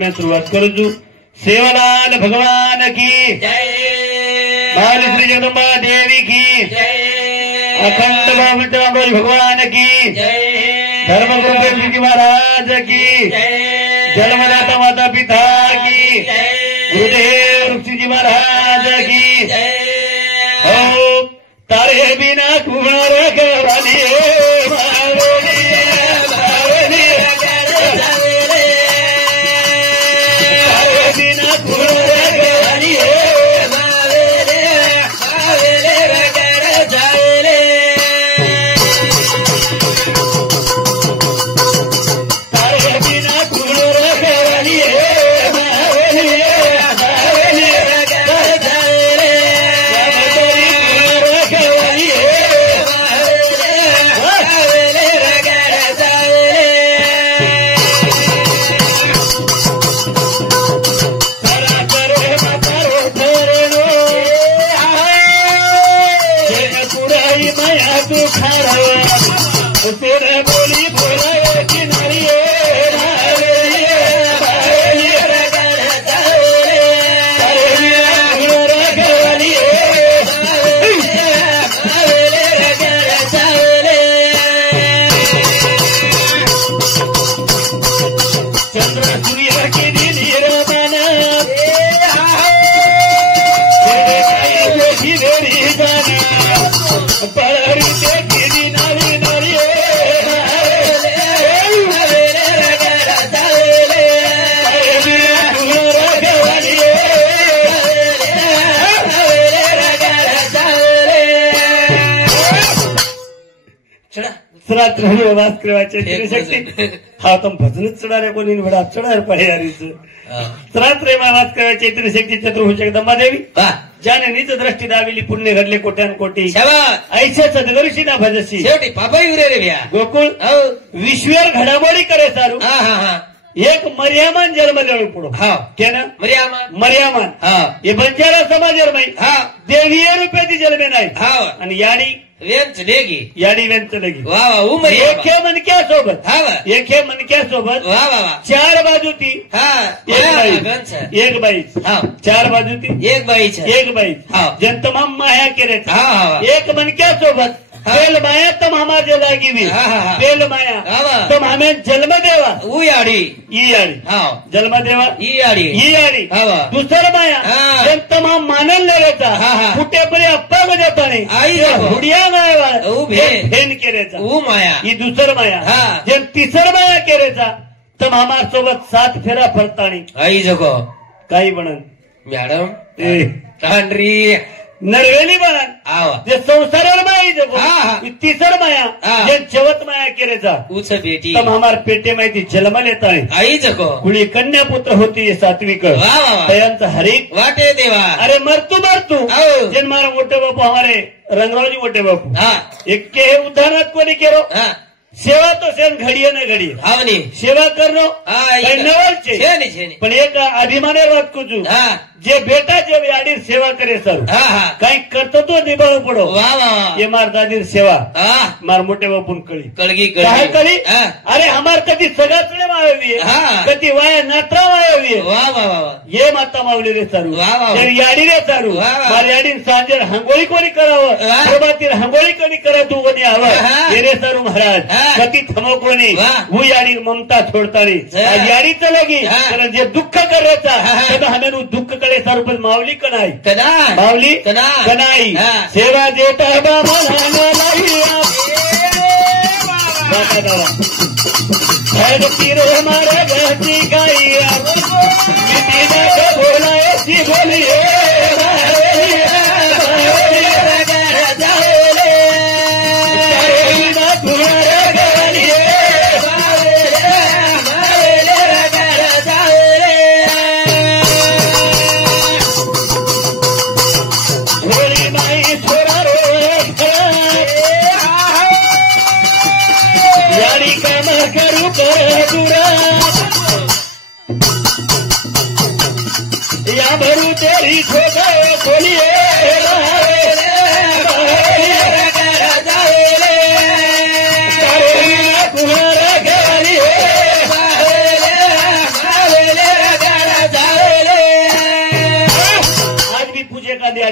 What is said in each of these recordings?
मैं सुरुवात करू छू। सेवालाल भगवान की जय, बाल श्री जगदम्बा देवी की जय, अखंड बाबुल भगवान की जय, धर्मगुरु जी महाराज की जय, जन्मदाता माता पिता की जय, गुरुदेव ऋषि जी महाराज की जय। हो तारे बिना कुमार वाली बोली बोला किनारी चंद्र सूर्य की दिली रमना वेरी गाना परी देखी नारी नारी रात्र वास करवायचे शक्ती हा तुम भजनच चढारे कोणी निवडा चढार पाहिजे रात्र वास करायचे इतरी शक्ती चतुर्भुज जगदंबादेवी ज्याने निज दृष्टी दाविली पुण्य घडले कोट्यान कोटी ऐशा सदगरुषी ना भजसी शेवटी पापाई उरे रे भ्या गोकुळ विश्वर घडामोडी करे सारू एक मर्यामान जन्म लेणू पुढो केना मर्यामान हे बंजारा समाज देवीय रूपाची जन्मे नाही आणि याडी याडी व्यंच लगी एके मनक्या सोबत एके मनक्या सोबत चार बाजू ती एक बाई चार बाजू ती एक बाई जंतमाम माया केरे एक मनक्या सोबत बेल माया तम हमारे लागी भी बेल माया तुम हमें जन्म देवा याडी जन्म देवा याडी दुसर माया तम हम मानन लेचा कुठे परी अप्पा देता नाही हुडिया माया फेन केरेचा माया ही दुसर माया जन तिसर माया केरेचा तम हमार सोबत 7 फेरा फरताणी आई जगो काही म्हणन मॅडम तांड्री नरवेली बनन जे संसारावर माया जगो तिसर माया जे जवत माया केरेचा उच बेटी तम हमार पेटे माहिती जन्म लेता आहे आई जगो कुणी कन्या पुत्र होती सात्विक तयांचा हरिक वाटे देवा अरे मरतू जिन मारा मोठे बापू हमारे रंगरावजी मोठे बापू एक के हे उदाहरणात कोणी केरो सेवा तो सेन घडिये न घडिये हावनी सेवा करणं नवलचे पण एक अभिमाने बात कुजू जे बेटा जे याडीर सेवा करे सर काही करतो तो निभाव पडो ये मार दादीर सेवा मार मोठे बापून कळी कळी अरे हमार कधी सगळ्याच मायावी कधी वाया नात्रा मायावी ये माता मावली रे सारू याडी रे सारू मार याडीन सांजेर हांगोळी कोणी करावं प्रभातीर हांगोळी कोणी करा तू कोणी हवं हे रे सारू महाराज कधी थमो कोणी वो याडी ममता छोडतानी याडी चलेगी कारण जे दुःख करायचा त्याला हमें दुःख करे सारू पण मावली कनाई मावली कनाई सेवा देता बाबा तीर हमारा गहती गाइया बोला ऐसी बोलिए या भरू तेरी छोटा खोलिए कुमार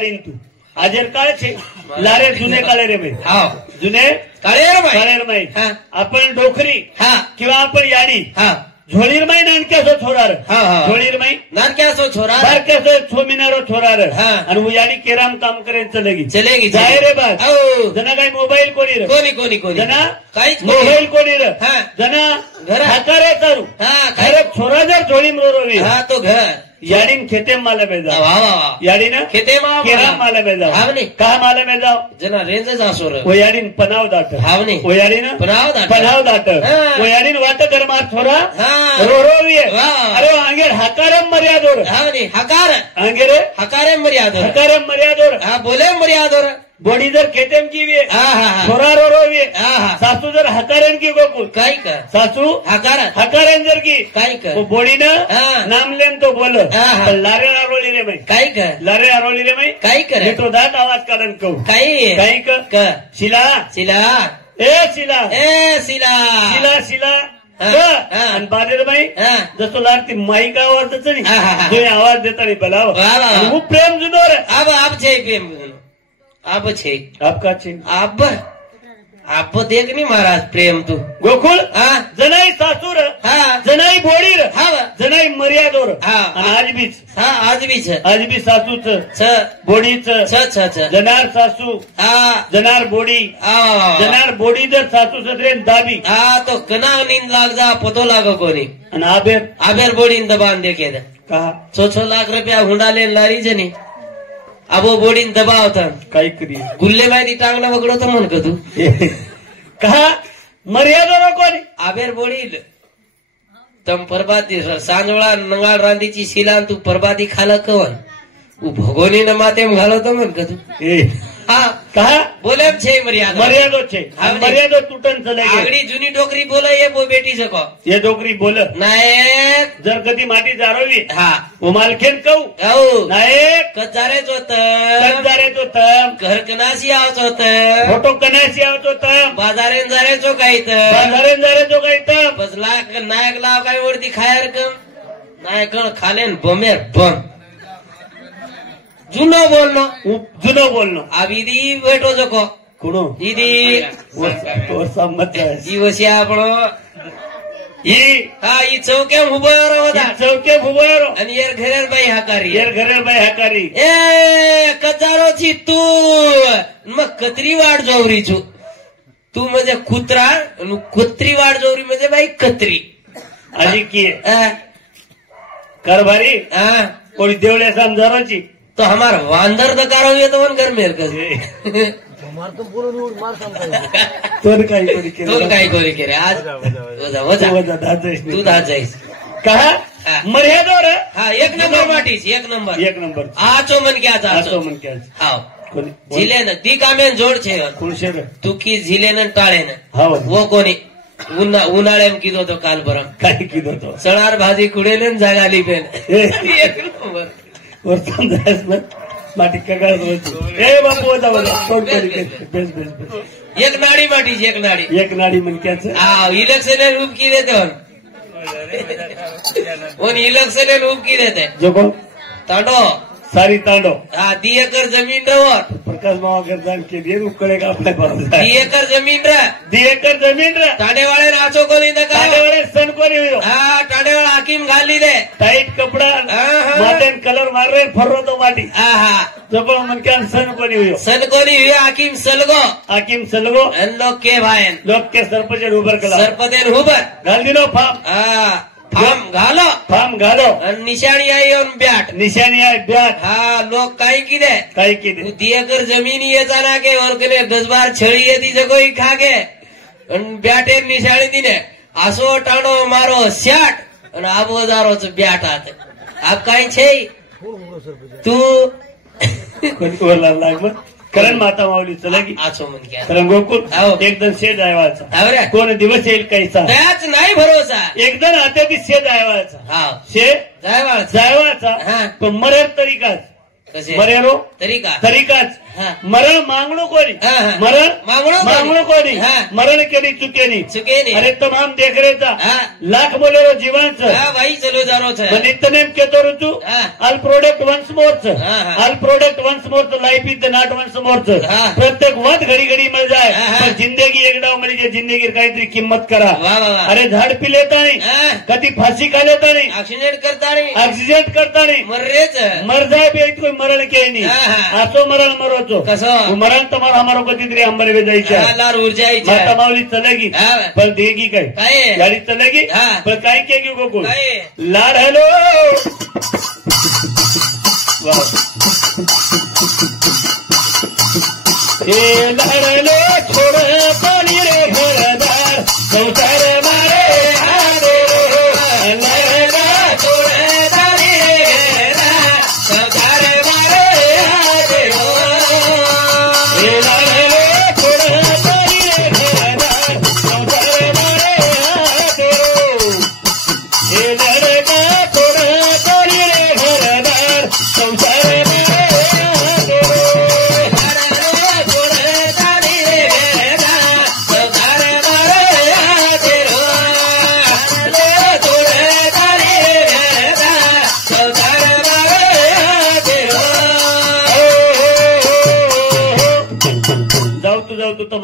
याडीन तू आजेर काळ छे लारे जुने काळे रे बाई हाव जुने काळेर बाई हा आपण डोकरी हा किंवा आपण याडी हा झोळीरमाई नानक्यासो छोरार हा हा झोळीरमाई नानक्यासो छोरा बारक्यासो छोमिनारो छोरार हा. आणि वो याडी केराम काम करेन चलेगी चलेगी जाय रे बात हो जना काय मोबाईल कोणी कोणी जना काहीच मोबाईल कोणी हा. जना घर हाकारे चारू हा खरे छोरा जर झोळीम रोवी हा तो घर याडीन खेते माला बेजा वा वा याडीनं खेते मा केराम माला बेजाव हावने का माला बेजाव जना रेंजच असो रे वो याडीन पनाव दाट हावने वो याडीनं पनाव दाट दाट वो याडीन वाट कर मार छोरा हा रोरोवी वा. अरे अंगेर हाकारम मर्यादोर हावने हकार अंगेर हकारे मर्यादोर हाकारम मर्यादोर हा बोले मर्यादोर बोडी जर खेतेम की वे हा हा हा छोरा रोरोवी हा हा सासू जर हाकारेन की गोकुल काय का सासू हकार हाकारेन जर की काय का वो बोडीनं हा. नाम लेन तो बोल हा, हा. लारे आरोळी रे बाई काय का लारे आरोळी रे बाई काय कर मी तो दात आवाज काढून कहू काय काही क शिला शिला ए शिला ए शिला शिला शिला हा, क. हा. आणि बाजेर बाई हा जसं लागते माईक आवाज देत नाही हा, हा, हा. तुम्ही आवाज देता नाही बोला वा, वा, वा. હું પ્રેમ જુદો રે अब છે પ્રેમ अब છે આપકા છે अब देख नहीं महाराज प्रेम तू गोकुळ हा जनाई सासूर हा जनाई बोडीर हा जनाई मर्यादोर हा. आणि आज बीच हा आज भी छ आज बी सासूच छ बोडीच छ छ छ जनार सासू हा जनार बोडी जनार बोडी जर सासू सदरेन दाबी हा तो कना नींद लाग जा पतो लागो कोणी आणि आबेर आबेर बोडीन दबान देखे दे कहा 6 लाख रुपया हुंडा लेन लारी जनी अबो बोडीन दबावता काही करी गुल्ले माहिती टांगणं वगडो तर म्हण का तू कहा मर्यादोर कोणी आबेर बोडील तम परबाती सांजोळा नंगाळ रांदीची शिला तू परबाती खाला कवन उ भगोनी न मातेम घालो तो म्हण का तू हा कहा बोलेम छे मर्यादा मर्यादो છે मर्यादो तूटन चले आगड़ी जूनी डोकरी बोले ये बो बेटी सको ये डोकरी बोल नायक जर कधी माटी जारोवी हा वो मालखेन कहू औ नायक कजारे जोत जारे तो तम घर कनासी आवचोत फोटो कनाशी आवतो तम बाजारेन जारे चो काहीत बाजारेन जारे तो काही तम बस लाख नायक लाव काय वरती खायर कम नायक खालेन बमेर बम जुनो बोलनो जुनो बोलनो आविदी बेटो जको कुणो इदी तो समज दिवसी आपणो ही हा ई चौके उभो होता चौके भुबोयरो आणि येर घरेर बाई हाकारी येर घरे बाई हाकारी ए कजारोची तू मग कत्री वाड जोवरी छू तू म्हणजे कुत्रा कुत्री वाड जोवरी म्हणजे बाई कत्री आजी की हा कारभारी हा कोणी देवळ्या समजाराची तो हमार वांदर दकारो ये तो घर मेर कर तर काही कोणी केलं तू काय कोरी केरे आज वजा तू दात जाईस कहा मर्यादोर हा एक नंबर माटीस एक नंबर आचो मन क्या असं म्हण की हाव झिलेन ती कामेन जोड छे कुणशेर तू की झिलेन टाळेन हो वो कोणी उन्हाळ्यात किदो तो काल बरं काय किदो तो सणार भाजी कुडेलेन जागाली पेन एक नंबर वर समजायस मग माटी कगाळ ए बापू वजा वजा कोण करी बेस बेस बेस एक नाडी माटीस एक नाडी मनक्याचं हा इलेक्शन रूप की देते इलेक्शन रूप की देते जो कोण तांडो सारी तांडो हा 2 एकर जमीन रवर प्रकाश मावा कर जाण के दिए उकळे का आपल्या 2 एकर जमीन रे 2 एकर जमीन रे टाडेवाळे नाचो कोणी नका टाडेवाळे सण कोणी होयो हा टाडेवाळा हाकीम घाली दे टाईट कपडा मातेन कलर मार रे फररो तो माटी हा हा जो कोण मनक्यान सण कोणी होयो सन कोणी हुए हाकीम सलगो हाकीम सलगो अन लोक के भायन लोक के सरपंच उभर कला सरपदेन हुबर घाल दिलो फाम हा फाम घालो आणि निशाणी आई और ब्याट निशानी आहे ब्याट हा लोक काही किदे काही किती 2 एकर जमीन ये जाना के और कने 10-12 छळी येती जगोई खागे आणि ब्याटेर निशाणी दिने आसो टाणो मारो श्याट आणि आबो जारोच ब्याट आते आप काही छे तू कोणी ओरला लागलं करण माता माऊली चलागी आचो मन क्या करण गोकुळ एकदम शेत आयवाचा अरे कोण दिवस येईल काहीचा त्याच नाही भरोसा एकदम आता बी शेत आयवाचा हा शेत जायवाळ जायवाचा हा पण मरेर तरीकाच कसे मरेरो तरी का तरीकाच मरण मागणो कोणी मरण मागणो कोणी मरण केली चुकेनी अरे तमाम देखरेचा लाख बोलेरो जीवांचं भाई चलो जारो नित्यनेम केतो ऋतू ऑल प्रोडक्ट वन्स मोरच ऑल प्रोडक्ट वन्स मोरच life is the not once मोरच प्रत्येक वत घडी घडी मिळ जाय पण जिंदगी एकदा म्हणजे जिंदगीर काहीतरी किंमत करा अरे झाड पिलेता नाही कधी फाशी खालेता नाही ऍक्सिडेंट करता नाही मर जाए भी कोई मरण के नहीं आसो मरण मरो तो कसं मरण तुम्हारा हमारो कधीतरी अंबर में जायच्या माता माऊली चलेगी पण देगी काय गाडी चलेगी पण काय केगी गोकुळ लाड हॅलो हे लाडलो छोड पाणी रे घरदार संसार मारे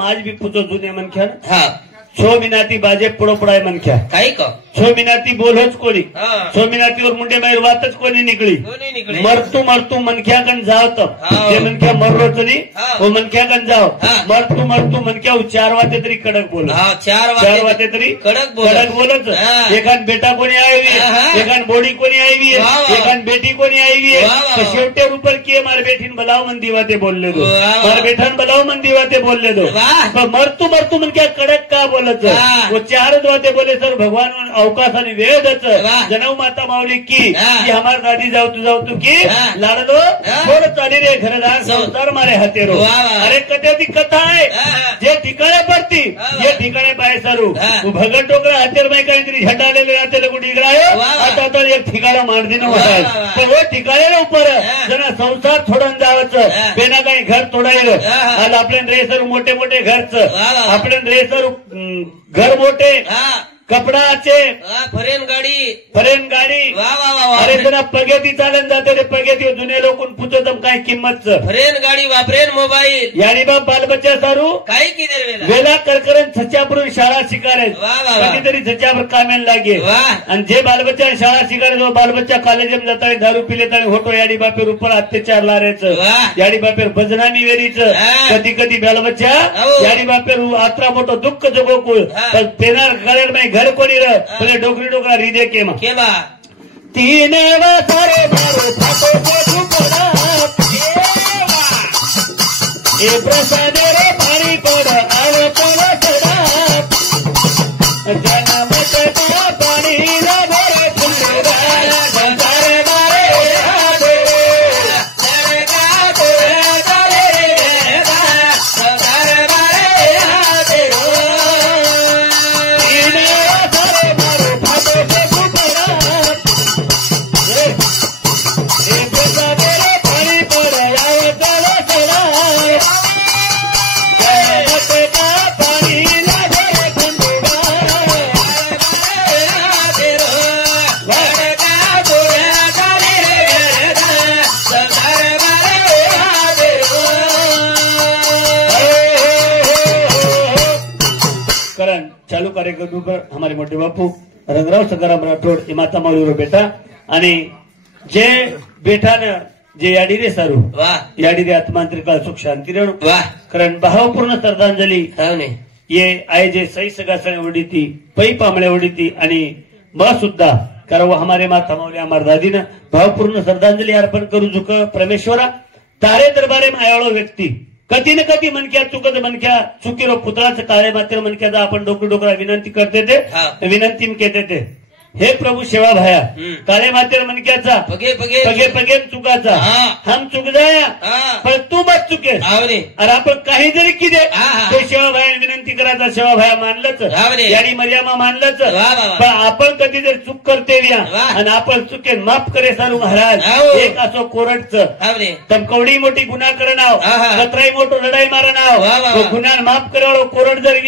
आज भी पूछो जुने मनख्या छो मिनाती बाजे पुढो पुढाय मनख्या काही का छो मिनाती बोलोच कोणी छो मिनातीवर मुंडे बाहेर वातच कोणी निकली मरतू मनख्या कन जाव ते मनख्या मरलोच नाही वो मनख्या कन जाव मरतू मनख्या 4 वाते तरी कडक बोल 4 वाते तरी कडक बोलच एखान बेटा कोणी आवी एखान बोडी कोणी आवी एखान बेटी कोणी आवी शेवटे ऊपर के मार बेठीन बलाव मंदी वाते बोलले दो मार बेठान बलाव मंदी वाते बोलले दो पण मरतू मनख्या कडक का बोलत वो 4 वाते बोले सर भगवान अवकाश आणि वेदच जनव माता माऊली की हमार दादी जाऊ तू की लाडलो थोडं चाली रे घरदार संसार मारे हातेरो अरे कथ्याची कथा आहे जे ठिकाणे पडती जे ठिकाणे पाय सरू भगत टोकरा हातेर माही काहीतरी झटालेले राहते कुठे इकडायो आता एक ठिकाणा मांडदीनं वाटाय पण वो ठिकाणे ऊपर जना संसार थोडून जावचं बेना काही घर तोडायलं आज आपल्यान रे सर मोठे घरच आपल्यान रे सर घर मोठे कपडाचे फरेन गाडी अरे जना पगेती चालन जाते रे पगेती जुने लोकून पुचतम काय किंमत फरेन गाडी वापरेन मोबाईल यानी बाप बाल बच्चा सारू काही किती वेला करकरन छच्यापुरून शाळा शिकारे कधीतरी छच्यावर कामेल लागे आणि जे बालबच्चा शाळा शिकारे जो बालबच्चा कॉलेज जाता दारू पिलेता होतो याडी बापेर ऊपर अत्याचार लारेच याडी बापेर भजनानी वेरीच कधी बालबच्चा याडी बापेर आत्रा मोठो दुःख जगोकुळ पेनार कळेर माही घर कोणी रे डोकरी डोकरा हृदय केमा 3 वारे मारो फाटो पडा ए प्रसाद रे पाणी पड आव पड चढा जना मटका पाणी रे फुलरा संसार मारे आदे लडका तोरा चाले रे संसार मारे आदे चालू कार्यक्रम पर हमारे मोठे बापू रंगराव सकाराम राठोड हे माता माऊलीवर बेटा आणि जे बेठानं जे याडी रे सारू याडी रे आत्मांतरिका सुख शांती रे कारण भावपूर्ण श्रद्धांजली ये आए जे सही सगा संग उडीती पै पामळे उडीती आणि ब सुद्धा कारण वो हमारे माता माऊली हमार दादी ने भावपूर्ण श्रद्धांजली अर्पण करू झुक परमेश्वरा तारे दरबारे में आयाळो व्यक्ती कधी न कधी मनक्या चुकत मनक्या चुकीरो पुतळाचं काळे मात्र मनक्याचा आपण डोकरा विनंती करते ते विनंती केते ते हे प्रभू सेवा भाया काळे मातेर मनक्याचा पगे पगे पगे पगे चुकाचा हम चुक जाया पण तू मत चुके अरे आपण काही जरी किदे ते सेवा भाया विनंती करायचा सेवा भाया मानलंच याडी मर्यादा मानलंच पण आपण कधी जर चूक करते आणि आपण चुकेन माफ करे सारू महाराज एक असो कोरडचं तमकवडी मोठी गुन्हा करणाव कतराई मोठो लढाई मारणाव गुन्हा माफ करावं कोरड जर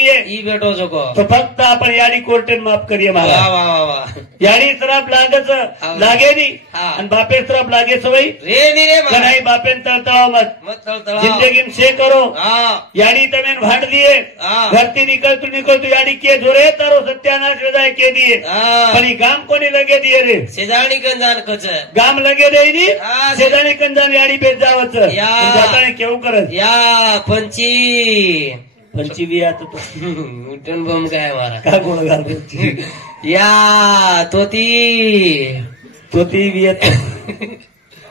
भेटो तो फक्त आपण याडी कोर्टेन माफ करिये महाराज याडी श्राप लागच लागे नी आणि बापे श्राप लागे सवई नाही बापेन तळतळाव मत जिंदगी से करो याडी तमें भांड दिए घरती निकल तू याडी के जोरे तारो सत्यानाश वेदाय के दिए पण गाम कोणी लगे दिए रे शेजाणी कंजान कच गाम लगे दे नी शेजाणी कंजान याडी बेच जावच जाताने केवू करत या पंची भी आता तो उठन बम काय मारा का गोळ घाल या तोती भी आता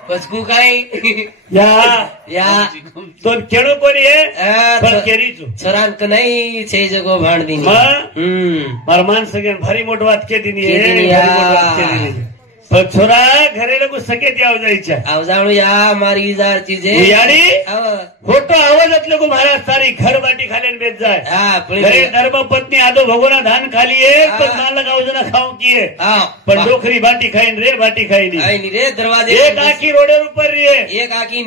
पचकू काय या तो केळो कोणी आहे पण केरीचो सरांक नाही छे जगो भांडदी मार मान सगळ्यां भारी मोठ वात केली पण छोरा घरे लोक सकेत याव जायच्या आवजाणू या मारी जार चीजे याडी फोटो आवाजातले को महाराज सारी घर बाटी खालेन बेच जाय घरे धर्म पत्नी आदो भगोना धान खाली पण मालक आवजना खाऊ किए पण डोखरी बाटी खाईन रे बाटी खाईनी रे दरवाजे एक आखी रोडे ऊपर रिये एक आखी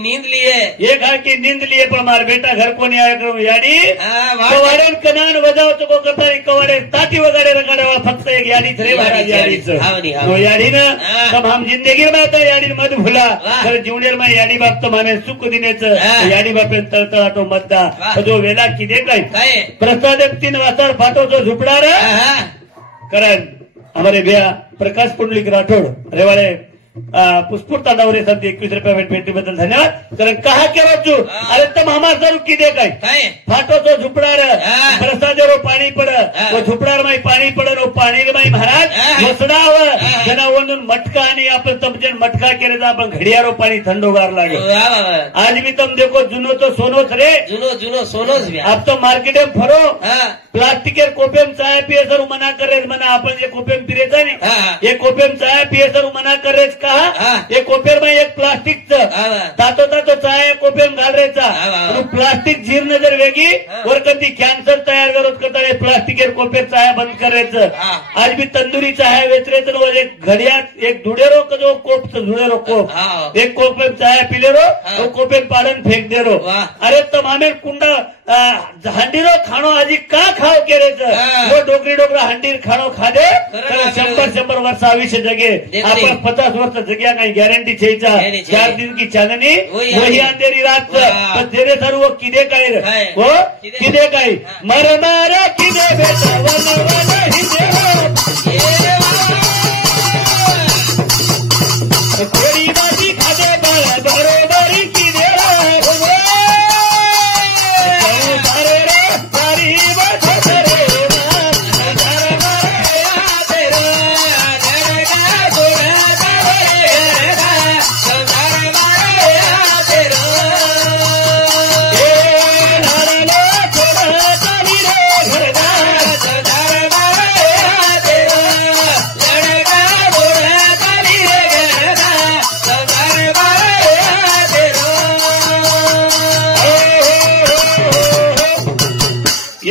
नींद लिए पण मार बेटा घर कोणी आया करू याडी कवाडे कनान वजाव तो करता कवाडे ताती वगाडे रगाडे फक्त एक याडीच रे महाराज याडीच याडी ना तब हम जिंदगी में आता याडी मत भुला तर जीवनेर में याडी बाप तो माने सुख दिनेचं याडी बापेन तळतळाटो मतदा जो वेला किदे काय प्रसाद 3 वाजता फाटो जो झुपडार कारण हमारे भैया प्रकाश पुंडलिक राठौड़ रेवाड़े पुष्पुर तांडावरे साथ 21 रुपया भेटी बदल धन्यवाद कारण कहा के बच्चू अरे तम हमार जरूर किदे काय फाटो तो झुपडार प्रसादेरो पाणी पड वो झुपडार माई पाणी पड पाणी माई महाराज मसडाव जना वणून मटका आणि आपण तमजन मटका केले आपण घडियारो पाणी थंडोगार लागे आज भी तुम देखो जुनो तो सोनोच रे जुनो सोनोच अब तो मार्केट में फरो प्लास्टिकेर कोपेम चाय पिए सर मना करे मना आपण जे कोपेम पिरेचा नाही ये कोपेम चाय पिए सर मना करे ये कोपेर में एक प्लास्टिकचं तातो चाय कोपेम घालरेचा प्लास्टिक जीर्ण जर वेगी वर कधी कॅन्सर तयार करत करता प्लास्टिकेर कोपेर चाय बंद करायचं आज भी तंदुरी चाय वेचरेचं एक घडियात एक धुडेरो जो कोपचं धुडेरो कोप एक कोपेम चाय पिलेरो तो कोपेम पाडन फेक देरो अरे तमामेर कुंडा हंडीरो खाणो आजी का खाओ केरेच वो डोकरा हंडीर खाणो खादे 100 वर्ष आयुष्य जगे आपण 50 वर्ष जग्या काही गॅरंटी छेचा 4 दिन की चांदनी वही अंधेरी रात पण तेरे सर्व किदे काय हो किदे काय मर किदे बेटा वन हिंदे थोडी बाजी खादे बरोबर किदे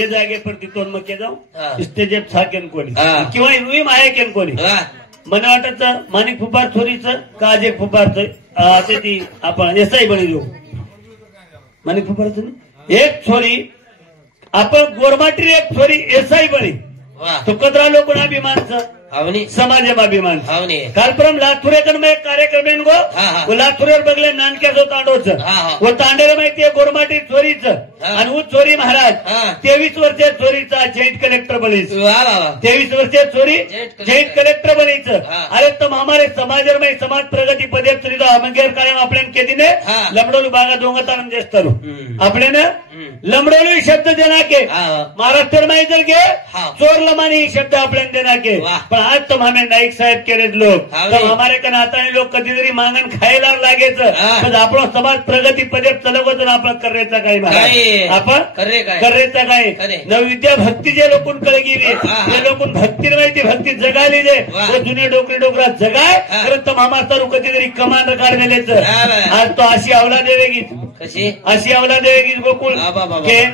जागे पर तिथून मग जाऊ स्टेजेप साकेन कोणी किंवा रुई मायाकेन कोणी मला वाटत माणिक फुपार छोरीचं का आज एक फुपारचं ते ती आपण एसआई बनी देऊ माणिक फुपारचं एक छोरी आपण गोरमाटी एक छोरी एसआई बनी तो कदरा लोक अभिमानचं समाजमाभिमान कालप्रम लातूरेकन में कार्यक्रम गो वो लातूरेर बगले नानक्याचो तांडोच वो तांडेर माहिती आहे गोरमाटी चोरीचं आणि वो चोरी महाराज 23 वर्षे चोरीचा जॉइंट कलेक्टर बनीच 23 वर्षे चोरी जॉइंट कलेक्टर बनीच अरे तम हमारे समाज में समाज प्रगति पदे चली अमंगेर कायम आपण केदीने लमडोलू बागा दोंगतान చేస్తారు आपल्याने लमडोलू शब्द देना के महाराष्ट्र में इधर के चोर लमानी शब्द आपल्याने देना के आज तो हमें नाईक साहेब केले लोक तर हमारे कन आता लोक कधीतरी मागण खायला लागायचं आपण समाज प्रगती पदे चलवत आपण करायचा काही आपण कर्रेचा काय नवविद्या भक्ती जे लोकून कळे गेली ते लोकून भक्ती माहिती भक्ती जगाली जे जुने डोकरी डोकरा जगाय खरं तर मामा तारू कधीतरी कमान काढलेलेच आज तो अशी अवला देवेगी कशी अशी अवला देवेगी गोकुळ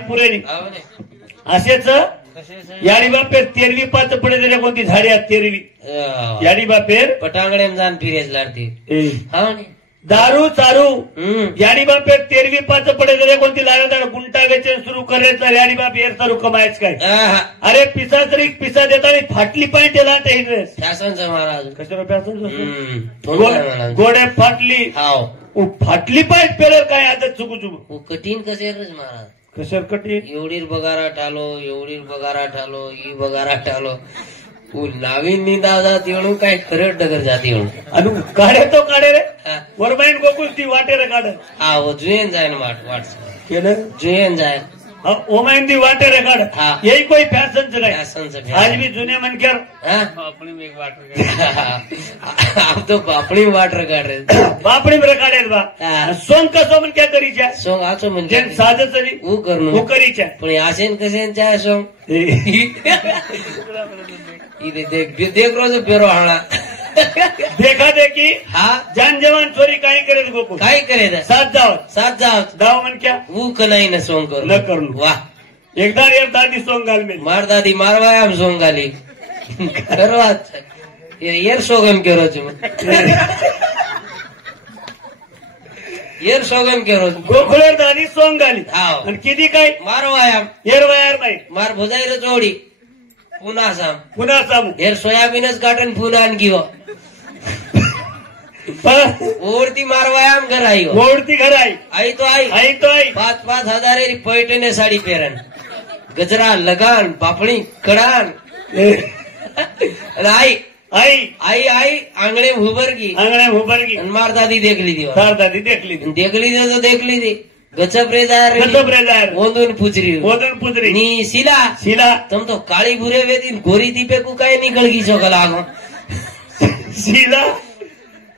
पुरेली असेच याडी बापेर 13वी पाच पडे तरी कोणती झाडी आहेत 13वी याडी बापेर पटांगडे जाण फिरेच लाडती दारू चारू याडी बापेर 13वी पाच पडे तरी कोणती लागणार गुंटा वेचन सुरू करायचं याडी बाप येर चालू कमायच काय अरे पिसा तरी पिसा देता फाटली पाहिजे त्याला शासनचं महाराज कशाला प्यासन गोड्या फाटली फाटली पाहिजे पेलर काय आता चुकू चुकू कठीण कसे महाराज कशा कठीण एवढीच बगारा ठालो एवढीच बगारा ठालो ही बगारा ठालो नावीन निंदा जात येणू काय खरं डगर जात येणू आणि काढे तो काढे रे वरबाईन गोकुळ ती वाटे रे काढ हा जुयन जाय ना वाट केलं जुयन जाय ओमाइन दी वाटे रे काढ यही कोई फॅशनच नाही फॅशनच आज भी जुने मन कर आप तो बापणी वाटर काढ रे बापणी रे काढेल बा सोंग कसो मन क्या करीच्या सोंग आचो म्हणजे साधच नाही ऊ करणं ऊ करीच्या पण आसेन कसेन सोंग देख रोज पेरो हाणा देखा देखी जान जवान चोरी काही करेल गोकुळ काय करेल सात जाव दाव मन क्या ऊ कनाई न सोंग करू न करू वाह एकदा एक दादी सोंग घाल मी मार दादी मारवायाम सोंग घाली करवात येर सोगम केरो येर सोगम केरो गोकुळेर दादी सोंग घाली आणि किती काय मारवायाम येर वायर बाई मार भुजाईर जोडी पुन्हा साम हेर सोयाबीनच काटन फुलान किंवा ओढती मारवायाम घर आई ओढती घर आई तो आई 5,000 पैठणे साडी पेरन गजरा लगान पापणी कडान आई आई आई आई आंगणे भुबरगी मार दादी देखली दी गचप्रेदार ओंदून पुचरी नी शिला तुम तो काळी भुरे वेदी गोरी दीपे को काय निकळगी चोकला आगो शिला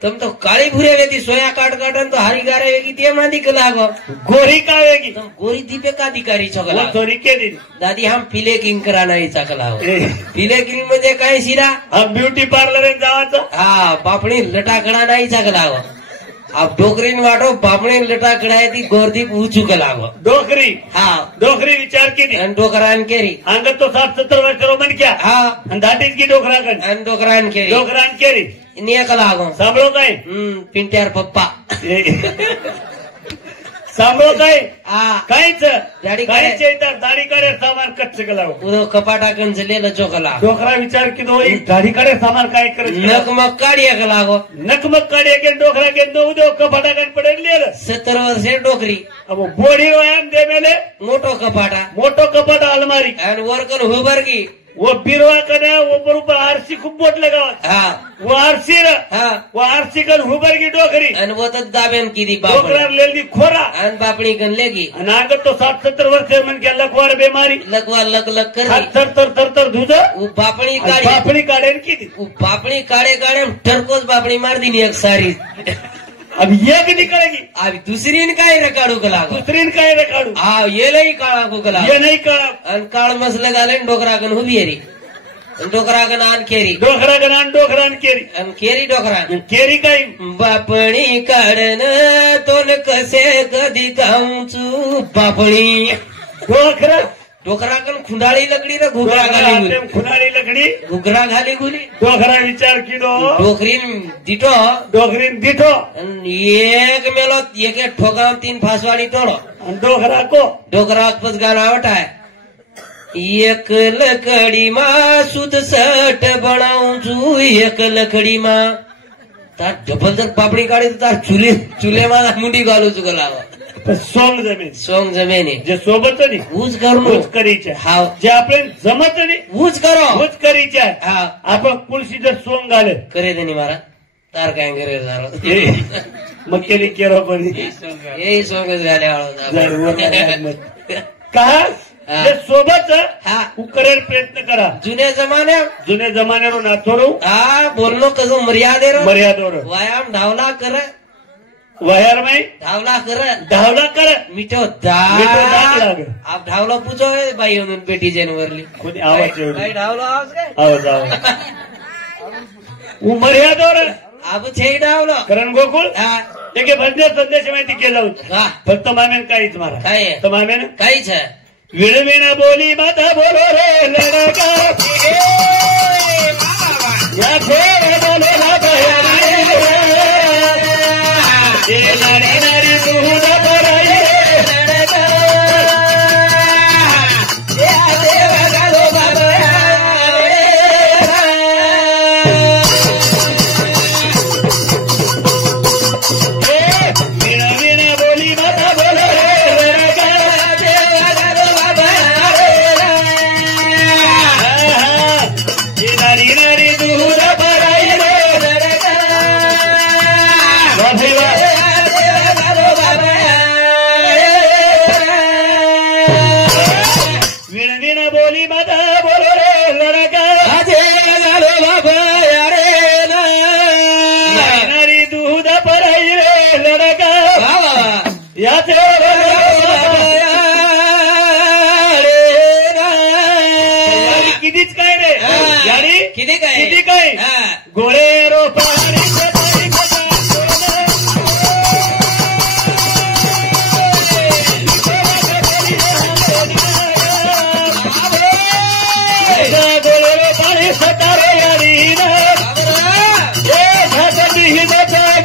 तुम तो काळी भुरे वेदी सोया काटन तो हरी गारे वेगी ते मादी कला आगो गोरी का वेगी तुम गोरी दीपे का अधिकारी चोकला चोरी के दी दादी हम पिले किंग कराना चकला पिले किंग म्हणजे काय शिरा ब्युटी पार्लर जावाचं पापणी लटाकडा नाही चकला आगो आप डोकरीन वाटो बापणे लटा कडाय ती गोरदीप ऊंचू लागो डोकरी विचार केली आणि डोकरान केरी अंगत तो 60-70 वर्ष रोमन क्या आणि दाटीच की डोकराकन आणि डोकरान केरी नियक लागो सांभळो काय पिंट्यार पप्पा सांभळो काय काहीच दाढी काढे सामान कच्च गेला कपाटा कंचलेलं चोकला डोकरा विचार की दो दाढी काढे सामान काय करत नकमक काढी लागो नकमक काढी के डोकरा के दो उद्यो कपाटा कण पडेल 70 वर्षे डोकरी अब बोडी वयान दे मेले मोटो कपाटा अलमारी आणि वरकन हुबरगी वो बिरवा कने वो बरोबर आरसी खूप बोटले गावात वो आरसी कन हुबरगी डोकरी आणि वो तर दाबेन किती डोकरा लेली खोरा आणि बापणी कन लेगी आणि अंगत तो 60-70 वर्ष मन के लकवार बेमारी लक कर तर धुज बापणी काढेन किती बापणी काढे ठरकोच बापणी मार दिली एक सारी अब एक निकळेगी अब दुसरीन काय रे काढू कला ये नाही काळा कुकला ये नाही काळा आणि काळ मसलं घालेन डोकराकन हुबी येरी डोकराकन आण केरी केरी डोकरा केरी काय बापणी काढन तोन कसे कधी गाऊचू बापणी डोकराकन खुंडाळी लकडी रे घुगरा घाली गुली डोकरा विचार किडो डोकरीन दिठो एक मेलो एक ठोका 3 फासवाडी तोडो डोकरा पच गाणं आवटाय एक लकडी मा सुद सट बनाऊ एक लकडी मा तार डबल जर पापडी काढी तर तार चुले मा मुंडी घालू चुकला सोंग जमेन जे सोबत नाही ऊज करून करीच्या जे आपण जमत नाही ऊज करीच्या आपण कुलशी जर सोंग घाले करे देनी मारा तार काय करे मग केली केरो पण हे सोंगच घाले का सोबत करेल प्रयत्न करा जुन्या जमान्यावर नाथोरू बोलणं कसं मर्यादेवर व्यायाम धावला कर वहर में धावला कर मीठो दाग आप धावला पूछो भाई बेटी जनवरली कोणी आवाज भाई धावला आवाज मर्यादोर आप छे धावलो करण गोकुळ एक भजने संदेश माहिती केला होता फक्त मामेन काहीच मारा काय तर मामेन काहीच विळविना बोली माता बोलो रे लडका या फेर बोलो ना ये नारी नारी दूध पराई लडका या देव गालो बाबा किती काय गोळे रोपारी गोळे रोपारी सतारे यारी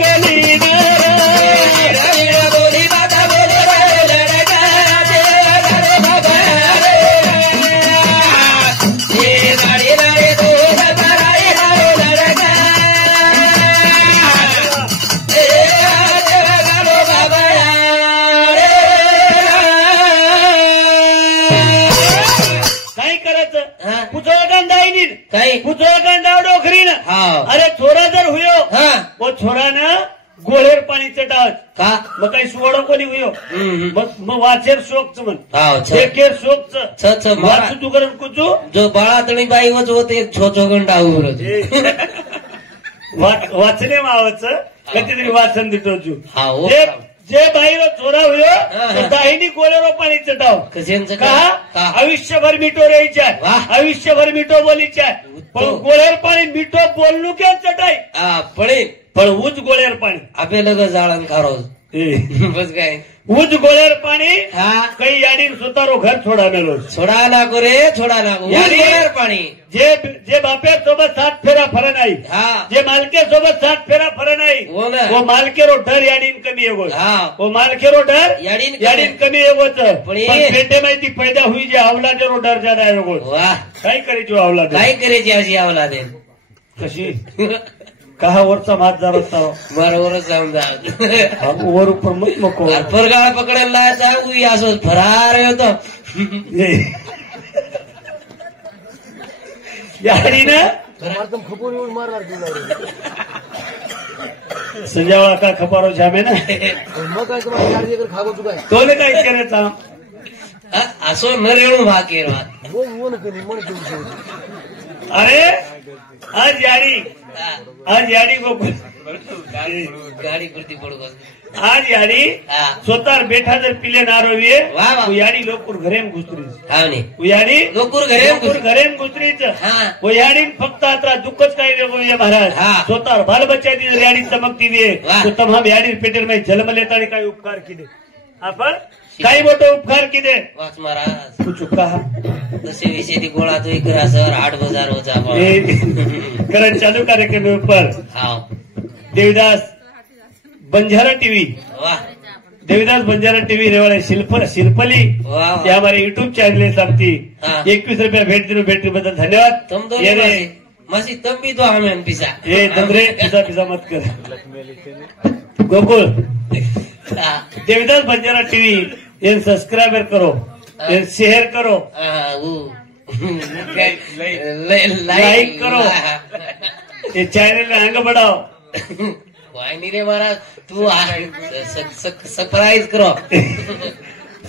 गली बोली माता बोले लडका काही डोखरी ना अरे छोरा जर हुयो वो छोरा ना गोळेर पाणी चटावत का मग काही सोडो कोणी हुयो मग वाचेर शोकच म्हण एकेर शोकच वाचू तू करून कुचू जो बाळातणी बाई वच होते छो गंडा वाचने मावच कधीतरी वाचन दिटो जे बाईला चोरा हुयो दाहिनी गोळेरो पाणी चटाव का आयुष्यभर मिठो रेच्या आयुष्यभर मिठो बोलीच्या पण गोळेर पाणी मिठो बोलणू के चटाई पण उच गोळेर पाणी आपे लग जाळण खारोज बस काय उच गोळेर पाणी काही याडी सुतारो घर छोडा मेलो छोडा ना रे छोडा ना गोळेर पाणी जे बापे सोबत 7 फेरा फरक नाही जे मालके सोबत 7 फेरा फरक नाही वो मालकेरो डर याडीन कमी येगो वो मालकेरो डर याडीन कमी येगोच पण पेटे माहिती पैदा हुई जे अवलादेरो डर ज्यादा येगो वाह काय करायची अवलाद काय करायची अशी अवलाद कशी कहा वरचा मात जा रस्ता बरोबरच जाऊन जा वर ऊपर मत नको परगाळ पकडायला जाऊ असं फरार होतो याडी ना संजय का खपारो जामे ना तोले काय करायचा असो न रेणू भाकेर अरे आज याडी गोकुळ गाडी कुर्ती पडू आज याडी स्वतः बेठा जर पिले नारोविये याडी लोकूर घरेम घुसरीच याडी लोकूर घरेम घुसरीच वो याडी फक्त आता दुःखच काही वेगो महाराज स्वतः बाल बच्चा दी याडी चमकती दे तो तमाम याडी पेटेल में जन्म लेता काही उपकार किदे आपण काही मोठं उपकार किदे वाच महाराज तू चुका तसे विषय ती गोळा तो 8,000 होता करण चालू कार्यक्रम ऊपर देविदास बंजारा टीवी देविदास बंजारा टीवी रेवाड़े शिल्पली ये हमारे यूट्यूब चैनल है सबकी 21 रुपया भेट दिनों भेटने बदल धन्यवाद तुम दोनों मसी तुम भी तो हमें पिसा ये दंदरे पिसा मत कर गोकुल देविदास बंजारा टीवी ये सब्सक्राइबर करो ये शेयर करो लाइक करो ये चैनल में आगे बढ़ाओ नहीं रे महाराज तू सरप्राइज करो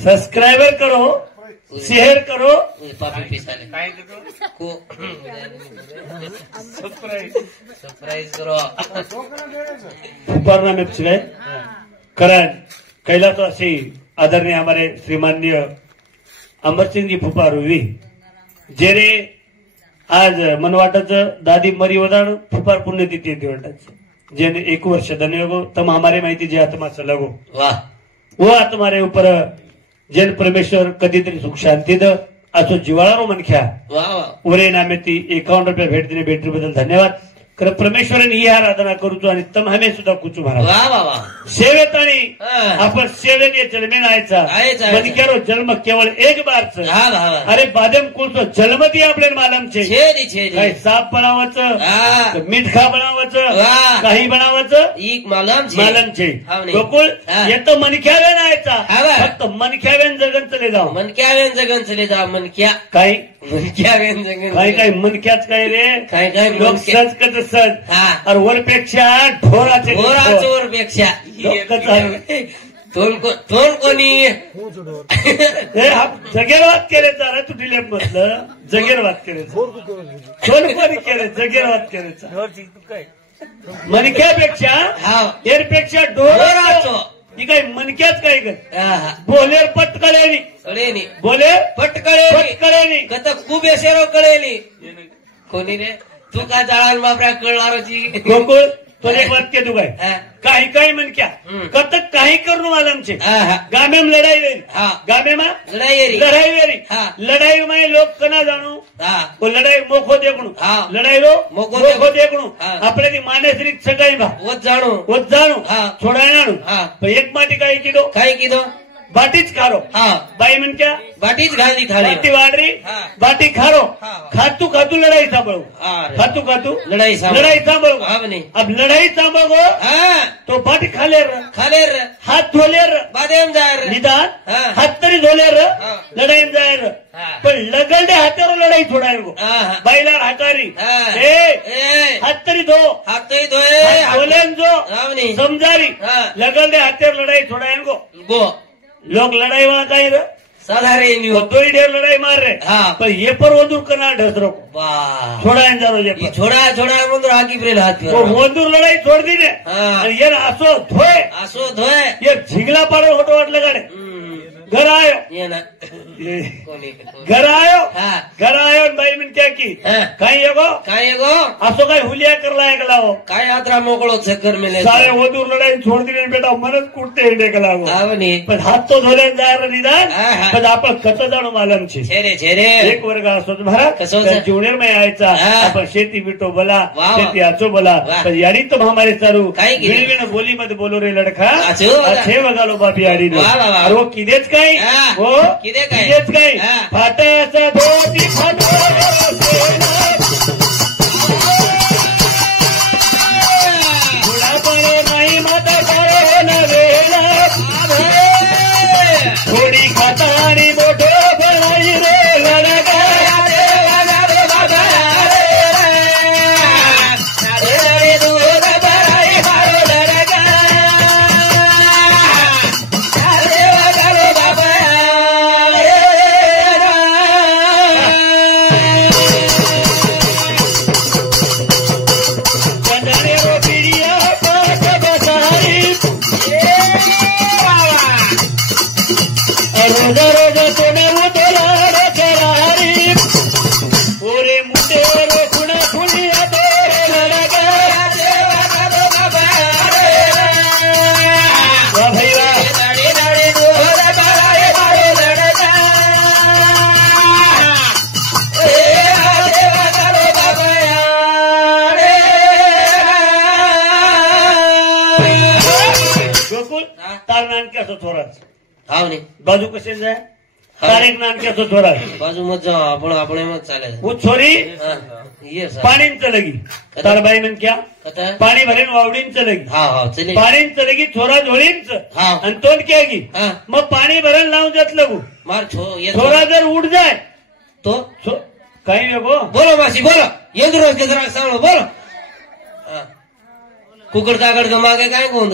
सब्सक्राइबर करो शेयर करो पापी पिसाले को सरप्राइज करो ऊपर ना में पिछले करण कैलासवासी आदरणीय हमारे श्रीमान्य अमर सिंह जी फुफा रुवी जेरे आज मन वाटत दादी मरी वदाण फुफार पुण्यतिथि वाटत जेने 1 वर्ष धन्यगो तम हमारे माहिती जे आत्मा लगो वाह वो आत्मारे ऊपर जेन परमेश्वर कधीतरी सुख शांती द असो जिवाळारो मनख्या उरे नामे ती 51 रुपया भेट दिने भेटी बद्दल धन्यवाद खरं परमेश्वराने ही आराधना करूचो आणि तम हमे सुद्धा कुचू महाराज सेवेत आणि आपण सेवेने जन्मेन आयचा मनक्यारो जन्म केवळ एक बारच अरे बादेम कुलचो जन्म ती आपल्याला मालमचे काही साप बनावायचं मीठ खा बनावायचं काही बनावायचं मालमचे गोकुळ येतं मनक्यावेन आयचा फक्त मनक्यावेन जगन चले जाऊ मनक्यावेन जगन चले जाऊ मनक्या काही मनक्यावेन जगन काही मनक्याच काय रे काही लोक सज कच सज और वरपेक्षा ढोराचे वरपेक्षा थोन कोणी जगेर वाद केल्याचा रे तू डिलेप म्हटलं जगेर वाद केल्याचा थोन कोणी केलं जगेर वाद केल्याचा मनक्यापेक्षा एरपेक्षा ढोराचो ही काही मनक्याच काय कर बोलेर पटकळेनी बोले पटकळेनी कत खूप एसेरो कळेली कोणी रे तू का जाळाल बापऱ्या कळणारची गोकुळ तो एक वाक्य तू काय काही काही मनक्या कतक काही करू मालमचे गामेम लढाई वेरी गामेमा लढाई वेरी लढाई में लोग कना जाणू वो लढाई मोखो देखणू लढाई लो मोखो देखणू आपले ती मानेश्री सगळी बा वत जाणू थोडा आणू एक माटी काय किदो बाटीच खारो बाई मनक्या बाटीच घाली थाळी बाटी वाडरी बाटी खारो खातू खातू लढाई सांभाळू खातू लढाई सांभाळू अब लढाई सांभाळो तो बाटी खालेर हात धोलेर बादेम जायर निदान हात तरी धोलेर लढाई जायर पण लगडे हातावर लढाई थोडा बाईला हातारी हात तरी धोलेन जो समजारी लगडे हातावर लढाई थोडा गो लोग लड़ाई वहां का ही साधारण तो ही ढेर लड़ाई मार रहे पर ये पर वंदूर करना ढसरो छोड़ा छोड़ा वंदूर आगे प्रेल हाथ वो वंदूर लड़ाई छोड़ दी ने ये आसो धोए ये झिगला पाड़ो होटो वाट लगाड़े घर आयो ये ना घर आयो बाई मन क्या की काही येगो असो काय हुलिया करला एकला हो काय यात्रा मोकळो चक्कर मेले सारे वधूर लढाई छोड़ दिले बेटा मनच कुटते हिंडे कला पण हात तो धोले जायला निदान पण आपण कत जाणू मालम छे छेरे एक वर्ग असो महाराज ज्युनियर में आयचा आपण शेती बिटो बोला शेती आचो बोला पण याडी तो हमारे सारू गिळविण बोली मध्ये बोलो रे लडका अच्छे वगालो बापी याडी अरे वो किदेच काय हो किदेच काय फाटाचा धोती फाटो नाही माता करो न वेळा थोडी खाता आणि मोठो बनाई रे लडका बाजू कसे जाय तारीख नानक्याचो थोडा बाजू मत जाओ आपण मत चालेल वो छोरी पाणीन चलगी तार बाई मन क्या पाणी भरेन वावडीन चलगी पाणीन चलगी छोरा झोळींच आणि तोंड केगी मग पाणी भरण लावून जात लगू मार छोरा जर उठ जाय तो काही वेगो बोलो मासी बोलो ये रोज के जरा सांगो बोलो कुकर कागड मागे काय कोण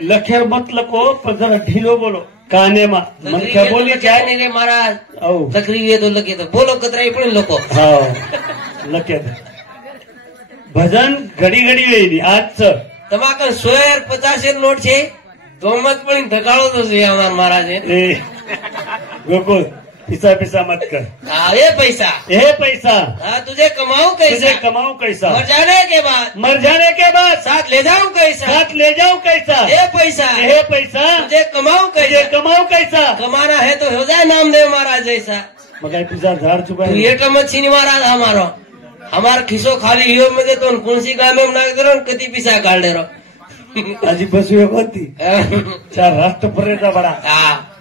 लखेर मत लको पर जरा ढीलो बोलो काने मा मन क्या बोली क्या रे महाराज तकलीफ ये तो लगे तो बोलो कतराई पण लोको लखे भजन घडी घडी वेळी आज તમાકર 100-50 નોટ છે તો મત પણ ધકાળો તો છે અમાર મહારાજે ગોકુળ पिसा पिसा मत कर। हाँ ये पैसा हाँ तुझे कमाऊं कैसा मर जाने के बाद साथ ले जाऊं कैसा ये पैसा तुझे कमाऊं कैसा कमाना है तो हो जाए नामदेव महाराज जैसा मगर पिसा झाड़ चुका है ये मत छीनी महाराज हमारा खिस्सो खाली लियो में दे तो कौन सी गाय में नाग दे रहा कति पिसा काट दे रहा अजी बस होती 4 राष्ट्र परेता बड़ा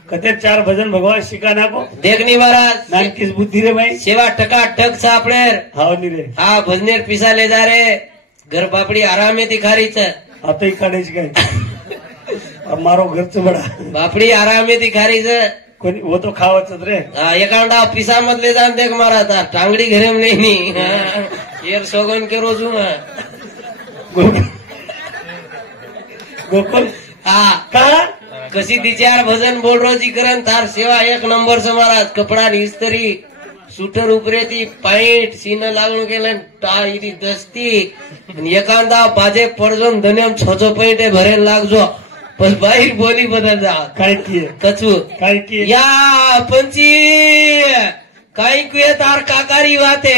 कते 4 भजन भगवान शिकाना को देखनी महाराज नान किस बुद्धि रे भाई सेवा टका टक सापड़े हाव नी रे हाँ भजनेर पिसा ले जा रे घर बापड़ी आराम में दिखा रही है अब तो काढ़े गए अब मारो घर से बड़ा बापड़ी आराम में दिखा रही है कोई वो तो खावत रे हाँ ये कांडा पिसा मत ले जान देख मारा था टांगड़ी घरे में नहीं ये सोगन के रोज गोकुल हाँ कहा कसी 2-4 भजन बोल रो जी करन तार सेवा 1 नंबर से महाराज कपड़ा नी इस्त्री सूटर उपरे थी पाइट सीना लागणु के लन टाई दी दस्ती एकांदा बाजे पड़जोन धन्यम 6 पॉइंटे भरे लागजो बस बाहर बोली बदल जा काय किए कछु काय किए या पंची काय कुए तार काकारी वाते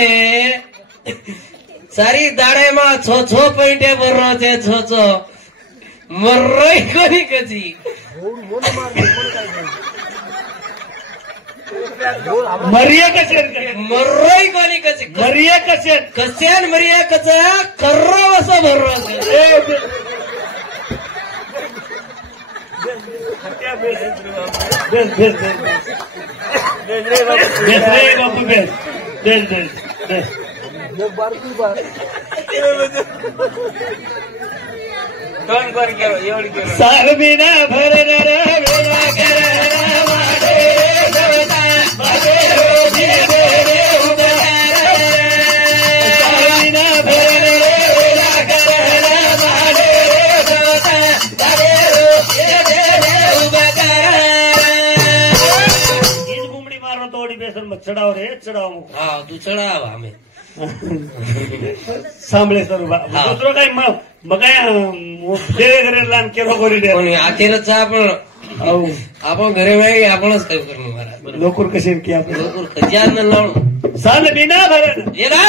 सारी दाड़े में 6 पॉइंटे भर रो छे 6 मर्रोई कोनी कची मरिया कसे मर्रोई कोनी कची मरिया कसे कसेन मरिया कचा कर्रो वसो भर्रो दोन बार केलो एवढी केलो सारबिना भरन वेला करना वाडे देवता बाजे रोजी रे उबार सारबिना भरन वेला करना वाडे देवता बाजे रोजी रे उबार इन गुमड़ी मारो तोड़ी बेसन मत चढ़ाओ रे चढ़ाओ हाँ तू चढ़ाव हमें सांभळे सर दुसरं काय मग काय करेला केव्हा करी दे अखेरच आपण घरे मागे आपणच काय करू महाराज लोकर कसे की आपण लोकर खजान लावून साल बिना भरण येला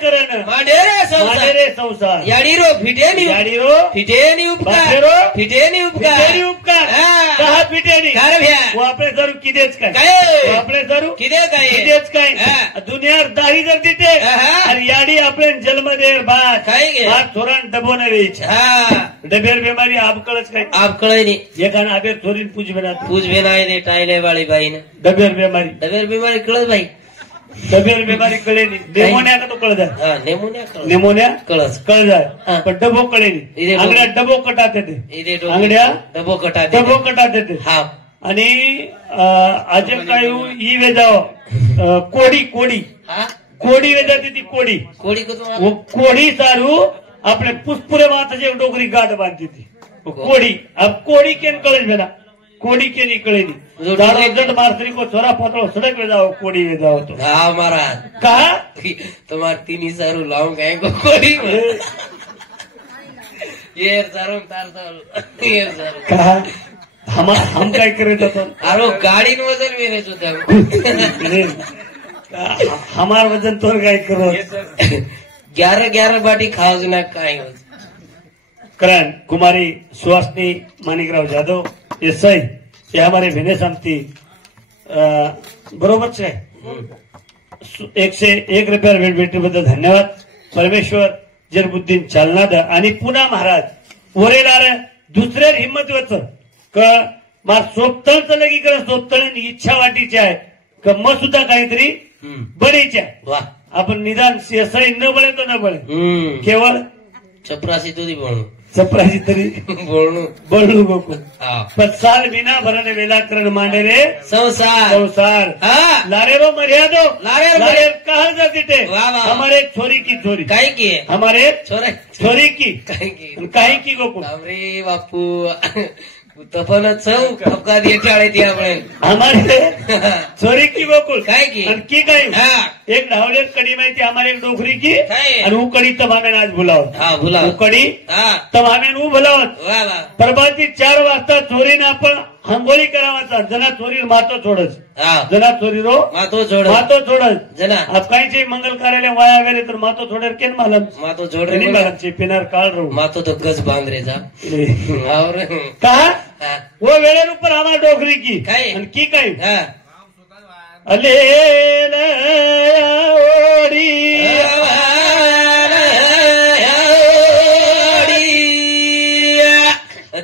करण माडेरे संसार याडीरो फिटेनी उपकार कहा फिटेनी वो आपले जरूर किदेच काय आपले जरूर किदेच काय दुनियार दाही जर तिथे आणि याडी आपले जन्म देर भात थोरान डबो न वेच डबेर बीमारी आपकळच काय आपकळे नाही एकाने आबे थोरीन पूज बेनाय ने टायले वाली भाई ने डबेर बीमारी कळत भाई डबेर बीमारी कळे नाही नेमोनिया का तो कळ जाय नेमोनिया कळ जाय पण डबो कळे नाही अंगड्या डबो कटाते ते अंगड्या डबो कटाते ते हा आणि आज काय ई वेजाव कोडी वेजाती ती कोडी सारू आपले पुष्पुरे माताचे डोकरी गाठ बांधती ती कोडी अब कोडी केन कळे बेना कोडी के निकले जट मारतरी को छोरा पतलो सड़क में जाओ कोडी में जाओ तो हाँ महाराज कहा तुम्हारे 3 सारू लाऊं गए को कोडी में ये सारू कहा हम काय करे तो अरे गाड़ी न वजन भी नहीं हमार वजन तो काय करो 11 बाटी खाओ ना काय करण कुमारी सुहासनी माणिकराव जाधव ये सही ये हमारे भेने समती बरोबर है 101 रुपया भेट भेटी बद्दल धन्यवाद परमेश्वर जरबुद्दीन चालना द आणि पुन्हा महाराज वरेदार दुसऱ्या हिंमत वच क मार सोपतळचं लगीकरण सोपतळी इच्छा वाटीची आहे क मग सुद्धा काहीतरी बळीच्या आपण निदान सही न बळे तो न बळे केवळ चपरासी तुझी बोलू चपरासी तरी बोलू गोकुल हाँ पण साल बिना भरने वेला करण मांडे रे संसार हाँ लारे रो मर्यादो लारे कहा जाती थे हमारे छोरी की छोरी काई की हमारे छोरी की काई की गोकुल अरे बापू तपन चौ खपका दिए टाळे ती આપણે हमारे चोरी की गोकुल काय की की काय एक ढावलेर कड़ी माहिती हमारे एक डोकरी की आणि वो कड़ी तब हमें आज बुलावत वो कड़ी तब हमें वो बुलावत प्रभाती 4 वाजता चोरीने आपण हंगोळी करावाचा जना चोरी मातो छोडच जना चोरी रो मातो छोडच जना अब काही मंगल कार्यालय वाया वेळे तर मातो छोडेर केन मालम मातो छोडे नहीं मालम चे पिनार काल रो मातो तो गज बांध रे जा और कहा वो वेळेर ऊपर हमार डोकरी की की काय अले ओडी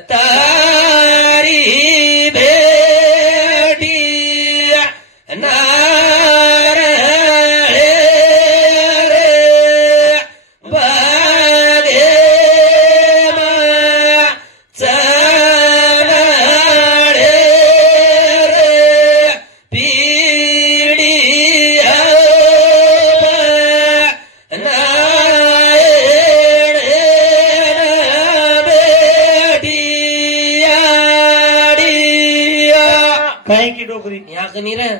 तारी भेटी नार रे बागे चनाडे रे पीडी काही की डोकरी यहाँ का नहीं रहा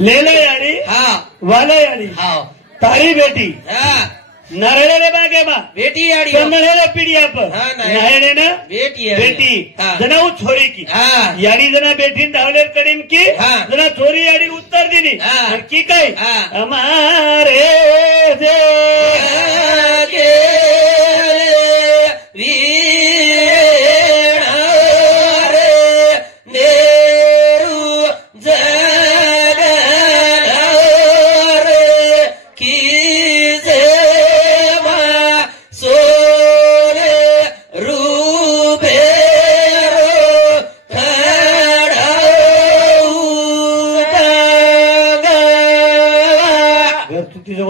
ले लो यारी हाँ वाला यारी हाँ तारी बेटी हाँ नारळे बागे बा बेटी यारी चंदळे पीडिया पर हाँ नारळे ना बेटी बेटी जना वो छोरी की हाँ यारी जना बेटी धावलेर कड़ीम की जना छोरी यारी उत्तर दिनी की काय हमारे जे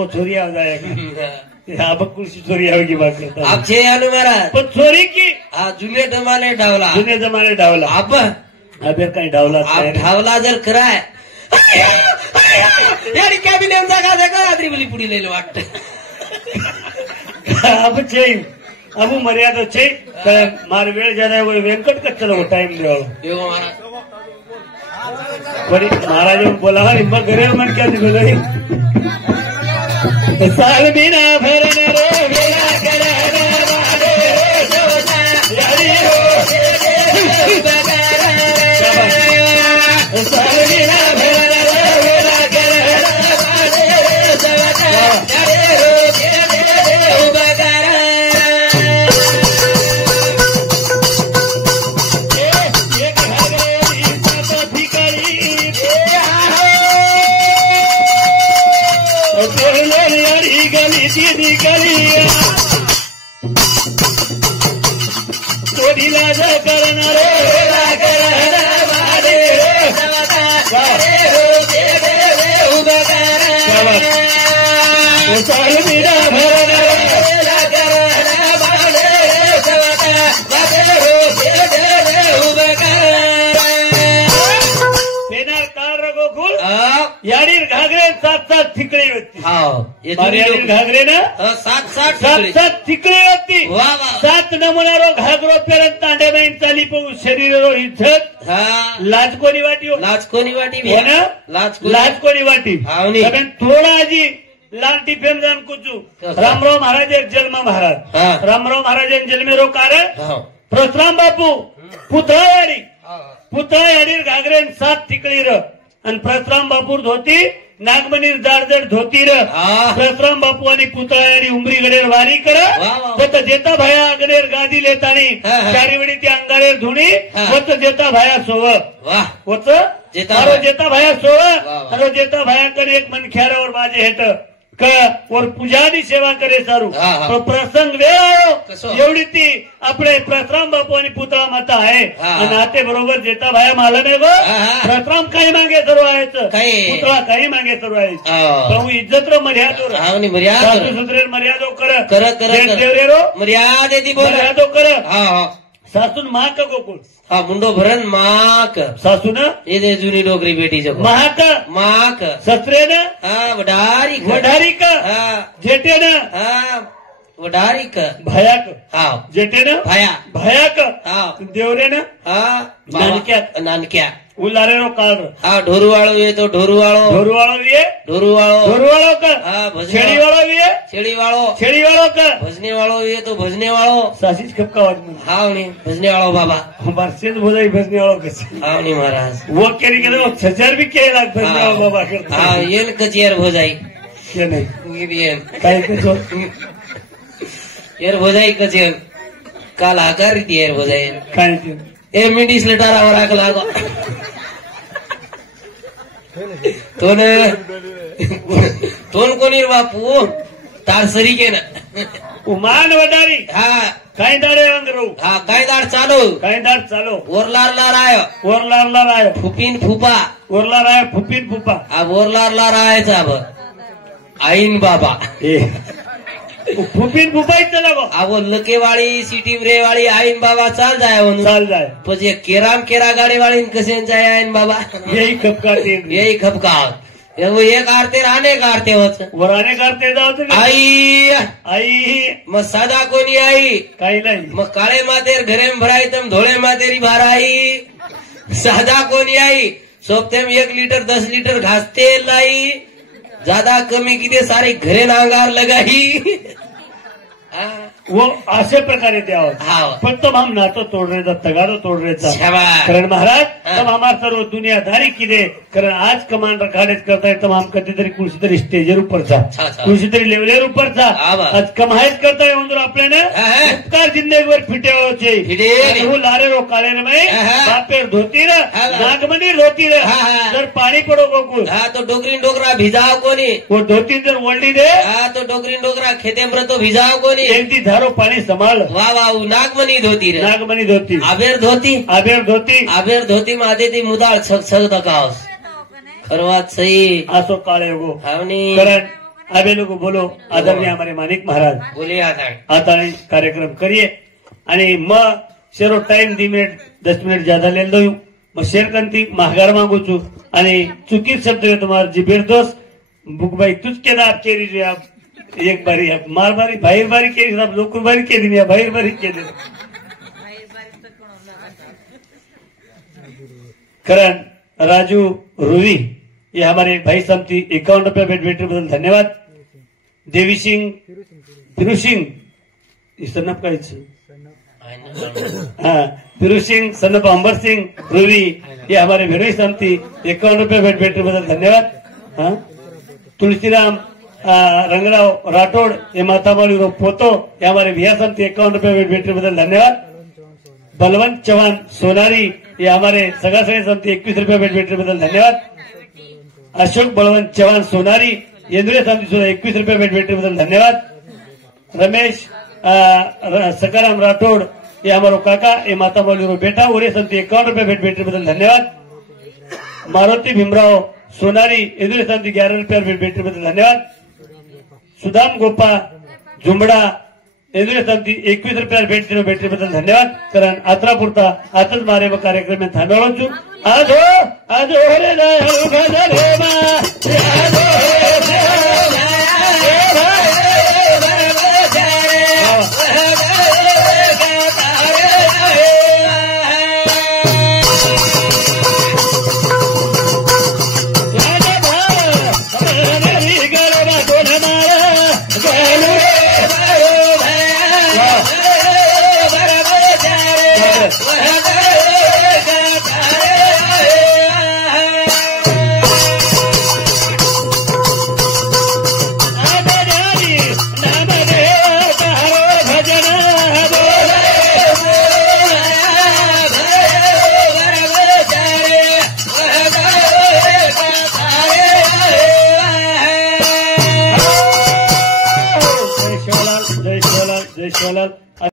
चोरी आ जाएगा बकुल सी चोरी आवेगी बात करता आप छे आलू महाराज पण चोरी की जुने जमाने डावला आप यार काही डावला ढावला जर कराय यारी कॅबिनेट जागा देखा आदरी बोली पुढी लेलो वाटत अब छे अब मर्यादा छे मार वेळ जाने वो वेंकट का चलो टाइम देओ देवो महाराज बड़ी महाराज बोला हिम्मत करे मन क्या दिखो साल बिना भरने रे वेला करे यारी हो साल बिना भरने रे वेला करे दीदी गलिया थोड़ी लाज करना साल मेरा भरना गोकुल याडीर घागरे 7-7 ठिकळी होती घागरे ना 7-7 ठिकळी होती 7 नमुनारो घागरो पेरन तांडे बाईन चाली पाहू शरीरो इज्जत लाजकोनी वाटी हो ना लाजकोनी वाटी थोड़ा आजी लालटी फेम जान कुचू रामराव महाराज एक जन्म महाराज रामराव महाराज जन्मेरो कारण परशुराम बापू पुतळा याडीर घागरे 7 ठिकळी र आणि परशुराम बापूर धोती नागमणीर जाडजड धोती र परशुराम बापू आणि पुतळ्यारी उमरी गडेर वारी कर वत जेता भाया अगनेर गादी लेतानी चारी वडी ती अंगारेर धुणी वत जेता भाया सोव वत जेता भाया सोव आणि जेता भाया कर एक मनख्यारावर माझे हेट और पूजानी सेवा करे सारू तो प्रसंग वेळ आयो एवढी ती आपले परशुराम बापू आणि पुतळा माता आहे आणि नाते बरोबर जेता भाया माला नाही गो परशुराम काही मागे सर्व आहेच पुतळा काही मागे सर्व आहे प्रभू इज्जत रो मर्यादो सुधरेर मर्यादो कर देवरेरो मर्यादो कर सासून माक गोकुळ मुंडो भरन माक सासून ये दे जुनी डोगरी बेटी जब माक ससरे न वडारी का जेठे न वडारीक भयाक हा जेटेनं भाया भयाक हा देवरेनं हा नानक्यात नानक्या उलारेनो काळ हा ढोरुवाळो ये तो ढोरुवाळो ढोरुवाळो ये ढोरुवाळो ढोरुवाळो का हा छेड़ी वाळो ये छेड़ी वाळो छेड़ी वाळो का भजने वाळो ये तो भजने वाळो सासीच खपका वाट हा म्हणे भजने वाळो बाबा हमारे बोधाई भजने वाळो कसे हा म्हणे महाराज वो केरी के वो छजार भी के लाग भजने वाळो बाबा करता हा येन कचेर भोजाई के नहीं येन काय कचो एर भोजाई कचेर काल आकार एर भोजाई काय ए मिडीस लटारावर आग लागो तोन कोणी बापू तार सरी के ना उमान वडारी हा काय दाडे अंगरू हा काय दाड चालू काय दाड चालो ओरलारला राय ओरलारला राय फुपीन फुपा ओरला राय फुपीन फुपा अब ओरलारला रायचा अब आईन बाबा फुपीन फुपायचं लागो अब लकेवाळी सिटी वाली आईन बाबा चाल जाय चाल जाय પછી કેરામ કેરા ગાડી વાળી કસે જાય આઈન બાબા यही खपकाते यही खपकाव वो एक आरते राणे गारते होत वराने करते जाओ आई आई मग साधा कोणी आई काही नाही मग काळे मातेर घरे भराई तम धोळे मातेरी भाराई साधा कोणी आई सोबतेम 1 लीटर 10 लीटर घास तेल लाई ज्यादा कमी किती सारे घरे नांगार लगाई वो असे प्रकारे द्यावं हा पण तब हम नातं तोडण्याचा तगारो तोडण्याचा शाबास कारण महाराज तब हमार सर्व दुनियादारी किदे कारण आज कमांड रखाडेच करता येतं हम कधीतरी कुणीतरी स्टेजर ऊपर जा कुणीतरी लेवलेर ऊपर जा आज कमायच करता येऊन आपल्याने उपकार जिंदगीवर फिटेवचे हो लारे रो काळे रे भाई बापेर धोती रे नागमनी धोती रे जर पाणी पडो गोकुळ हा तो डोकरीन डोकरा भिजाव कोणी वो धोती जर ओढली दे हा तो डोकरीन डोकरा खेतेम्र तो भिजाव कोणी एकदी धारो पाणी संभाळ वा वा नागमनी धोती रे नागमनी धोती आबेर धोती आबेर धोती आबेर धोती मादे ती मुदाळ छक छक दकावस खरवात सही आसो काळे गो आवनी कारण आबे लोग बोलो आदरणीय हमारे मानिक महाराज बोले आता कार्यक्रम करिए आणि मग शेरो टाइम 2 मिनिट 10 मिनिट ज्यादा ले दो मग शेर कंती महागार मागू छू आणि चुकीत शब्द आहे तुम्हाला जी बेरदोस बुकबाई तुझ के दाब केरी जो आप एक बारी मार बारी बाहेर बारी केली लोकर बारी केली बाहेर बारी केली करण राजू रुवी ये हमारे भाई समती 51 रुपये बैठे बदल धन्यवाद देवी सिंह फिरू सिंह सन्नप का हाँ फिरू सिंह सन्नप अंबर सिंह रुवी ये हमारे भिरोई समती 51 रुपये बैठे बदल धन्यवाद हाँ तुलसीराम रंगराव राठौड़ ये मातामाली रो पोतो ये हमारे भैया समती 51 रुपये बैठे बदल धन्यवाद बलवंत चौहान सोनारी ये हमारे सगा सगे समती 21 रुपये बैठे बदल धन्यवाद अशोक बलवंत चौहान सोनारी येंद्रिय समती 21 रुपये बैठे बदल धन्यवाद रमेश सकाराम राठौड़ ये हमारो काका ये मातामाली रो बेटा और ये समती 51 रुपये बैठे बदल धन्यवाद मारुति भीमराव सोनारी येंद्रिय समती 11 रुपये बैठे बदल धन्यवाद सुदाम गोपा झुंबडा येंद्रिय समती 21 रुपये बैठे बदल धन्यवाद कारण आत्रा पुरता आताच मारे कार्यक्रम में थांबवलो छू आजो आजो रे रे जय शिवलाल